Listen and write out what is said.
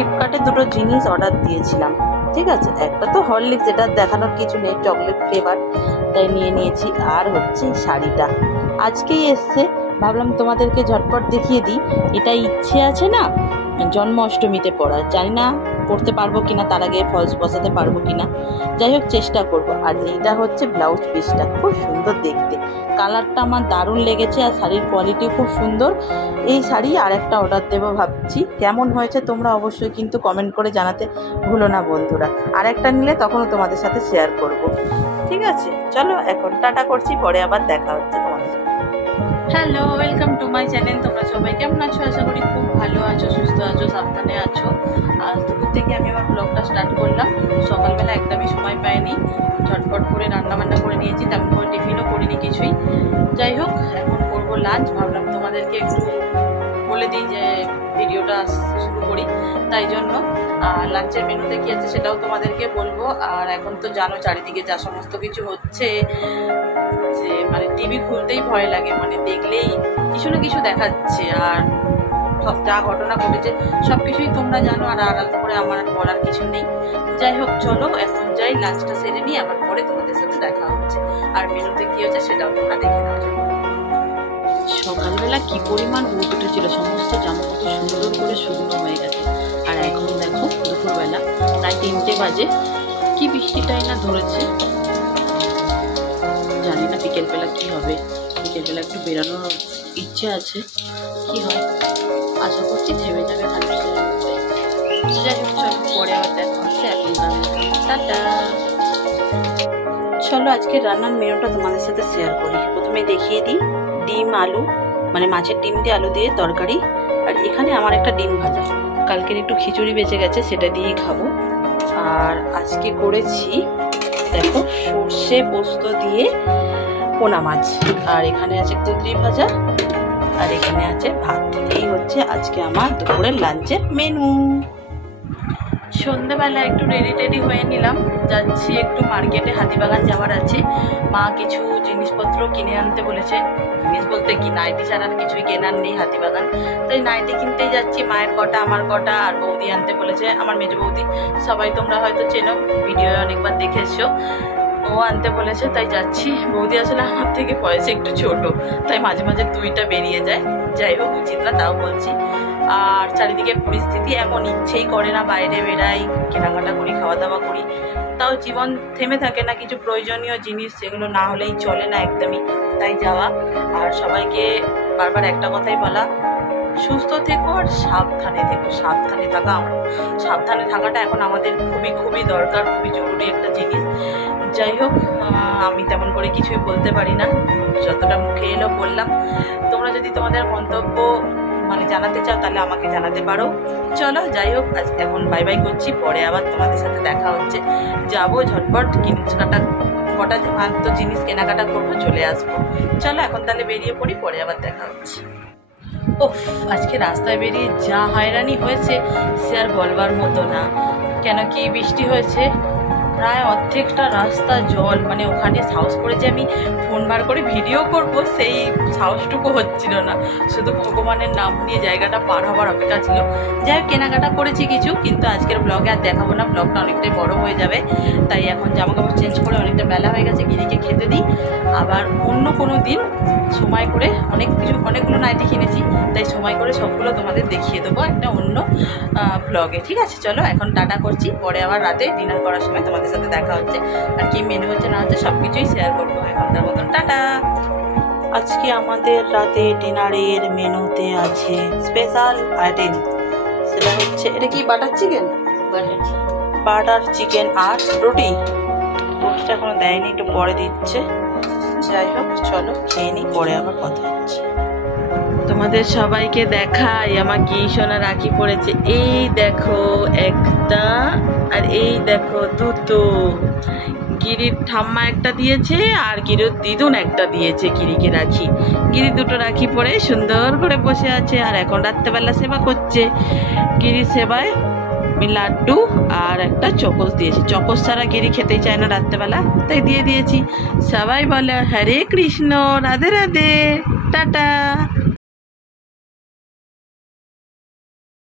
ফ্লিপকার্টে দুটো জিনিস অর্ডার দিয়েছিলাম, ঠিক আছে। একটা তো হরলিক্স, যেটা দেখানোর কিছু নেই, চকলেট ফ্লেভার, তাই নিয়ে নিয়েছি। আর হচ্ছে শাড়িটা আজকেই এসছে, ভাবলাম তোমাদেরকে ঝটপট দেখিয়ে দিই। এটা ইচ্ছে আছে না জন্মাষ্টমীতে পরার, জানি না পরতে পারবো কিনা, তার আগে ফলস বসাতে পারবো কিনা, যাই হোক চেষ্টা করব। আর এইটা হচ্ছে ব্লাউজ পিসটা, খুব সুন্দর দেখতে, কালারটা আমার দারুণ লেগেছে, আর শাড়ির কোয়ালিটি খুব সুন্দর। এই শাড়ি আর একটা অর্ডার দেবো ভাবছি, কেমন হয়েছে তোমরা অবশ্যই কিন্তু কমেন্ট করে জানাতে ভুলো না বন্ধুরা। আর একটা নিলে তখনও তোমাদের সাথে শেয়ার করব, ঠিক আছে। চলো এখন টাটা করছি, পরে আবার দেখা হচ্ছে তোমাদের সাথে। Hello, welcome to my channel. তোমরা সবাই কেমন আছো? আশা করি খুব ভালো আছো, সুস্থ আছো, সাবধানে আছো। আজ দুপুর থেকে আমি আমার ব্লগটা স্টার্ট করলাম। সকালবেলা একদমই সময় পাইনি, ঝটপট করে রান্নাবান্না করে নিয়েছি, তেমন করে টিফিনও করিনি কিছুই। যাই হোক, এখন করবো লাঞ্চ। ভাবলাম তোমাদেরকে একটু বলে দিই যে ভিডিওটা শুরু করি, তাই জন্য লাঞ্চের মেনুতে কী আছে সেটাও তোমাদেরকে বলবো। আর এখন তো জানো চারিদিকে যা সমস্ত কিছু হচ্ছে, যে মানে টিভি খুলতেই ভয় লাগে, মানে দেখলেই কিছু না কিছু দেখাচ্ছে, আর সব যা ঘটনা ঘটেছে সব কিছুই তোমরা জানো, আর আলাদা করে আমার বলার কিছু নেই। যাই হোক, চলো এখন যাই, লাঞ্চটা সেরে নিই, আবার পরে তোমাদের সাথে দেখা হচ্ছে। আর মেনুতে কী হচ্ছে সেটাও তোমরা দেখে নাও। সকালবেলা কি পরিমাণ রোদ উঠেছিল, সমস্ত জামাকাপড় সুন্দর করে শুকনো হয়ে গেছে। আর এখন দেখো দুপুরবেলা প্রায় 3টে বাজে, কি বৃষ্টিটাই না ধরেছে, জানি না বিকেলবেলা কি হবে। বিকেলবেলা একটু বেরোনোর ইচ্ছে আছে, কি হয় আশা করছি থেমে যাবে খালি। যাই হোক, চলো পরে আবার দেখা হচ্ছে, এখন টাটা। চলো আজকে রান্নার মেনুটা তোমাদের সাথে শেয়ার করি। প্রথমে দেখিয়ে দিই, ডিম আলু, মানে মাছের ডিম দিয়ে আলু দিয়ে তরকারি। আর এখানে আমার একটা ডিম ভাজা, কালকের একটু খিচুড়ি বেঁচে গেছে, সেটা দিয়েই খাবো। আর আজকে করেছি দেখো সর্ষে পোস্ত দিয়ে পোনা মাছ। আর এখানে আছে কুঁদরি ভাজা, আর এখানে আছে ভাত। এই হচ্ছে আজকে আমার দুপুরের লাঞ্চের মেনু। সন্ধ্যাবেলা একটু রেডি হয়ে নিলাম, যাচ্ছি একটু মার্কেটে, হাতিবাগান যাওয়ার আছে। মা কিছু জিনিসপত্র কিনে আনতে বলেছে, জিনিস বলতে কি নাইটি ছাড়া কিছুই কেনার নেই হাতিবাগান, তাই নাইটি কিনতেই যাচ্ছি। মায়ের কটা, আমার কটা, আর বৌদি আনতে বলেছে, আমার মেজ বৌদি, সবাই তোমরা হয়তো চেনো, ভিডিও অনেকবার দেখেছো, ও আনতে বলেছে, তাই যাচ্ছি। বৌদি আসলে আমার থেকে বয়সে একটু ছোট, তাই মাঝে মাঝে তুইটা বেরিয়ে যায়, যাই হোক উচিত না তাও বলছি। আর চারিদিকে পরিস্থিতি এমন, ইচ্ছেই করে না বাইরে বেরাই, কেনাকাটা করি, খাওয়া দাওয়া করি, তাও জীবন থেমে থাকে না, কিছু প্রয়োজনীয় জিনিস যেগুলো না হলেই চলে না একদমই, তাই যাওয়া। আর সবাইকে বারবার একটা কথাই বলা, সুস্থ থেকো আর সাবধানে থেকো। সাবধানে থাকাটা এখন আমাদের খুবই খুবই দরকার, খুবই জরুরি একটা জিনিস। যাই হোক, আমি তেমন করে কিছুই বলতে পারি না, যতটা মুখে এলো বললাম। তোমরা যদি তোমাদের মন্তব্য মানে জানাতে চাও তাহলে আমাকে জানাতে পারো। চলো যাই হোক, আজকে এখন বাই বাই করছি, পরে আবার তোমাদের সাথে দেখা হচ্ছে। যাবো ঝটপট কটা মাত্র জিনিস কেনাকাটা করবো, চলে আসবো। চলো এখন তাহলে বেরিয়ে পড়ি, পরে আবার দেখা হচ্ছে। ওফ, আজকে রাস্তায় বেরিয়ে যা হয়রানি হয়েছে সে আর বলবার মতো না। কেন কি বৃষ্টি হয়েছে, প্রায় অর্ধেকটা রাস্তা জল, মানে ওখানে সাহস করে যে আমি ফোন বার করে ভিডিও করব সেই সাহসটুকু হচ্ছিল না, শুধু ভগবানের নাম নিয়ে জায়গাটা পার হবার অপেক্ষা ছিল। যাই হোক, কেনাকাটা করেছি কিছু, কিন্তু আজকের ব্লগে আর দেখাবো না, ব্লগটা অনেকটাই বড় হয়ে যাবে। তাই এখন জামাকাপড় চেঞ্জ করে অনেকটা বেলা হয়ে গেছে, গিরিকে খেতে দিই। আবার অন্য কোনো দিন সময় করে অনেকগুলো নাইটি কিনেছি, তাই সময় করে সবগুলো তোমাদের দেখিয়ে দেবো একটা অন্য ব্লগে, ঠিক আছে। চলো এখন টাটা করছি, পরে আবার রাতে ডিনার করার সময় তোমাদের সাথে দেখা হচ্ছে। আর কি মেনু হচ্ছে না হচ্ছে সব কিছুই শেয়ার করবো। এখনকার মতন টাটা। আজকে আমাদের রাতে ডিনারের মেনুতে আছে স্পেশাল আইটেম, সেটা হচ্ছে এটা কি বাটার চিকেন আর রুটিটা এখনো দেয়নি, একটু পরে দিচ্ছে। যাই হোক, চলো খেয়ে নিই, পরে আবার কথা হচ্ছে। তোমাদের সবাইকে দেখাই আমার কি সোনা রাখি পড়েছে। এই দেখো একটা, আর এই দেখো দুটো। গিরির ঠাম্মা একটা দিয়েছে, আর গিরির দিদুন একটা দিয়েছে গিরিকে রাখি। গিরি দুটো রাখি পরে সুন্দর করে বসে আছে, আর এখন রাত্রেবেলা সেবা করছে। গিরির সেবায় লাড্ডু আর একটা চকোস দিয়েছি, চকোস ছাড়া গিরি খেতেই চায় না রাত্রেবেলা, তাই দিয়ে দিয়েছি। সবাই বলে হরে কৃষ্ণ, রাধে রাধে, টাটা।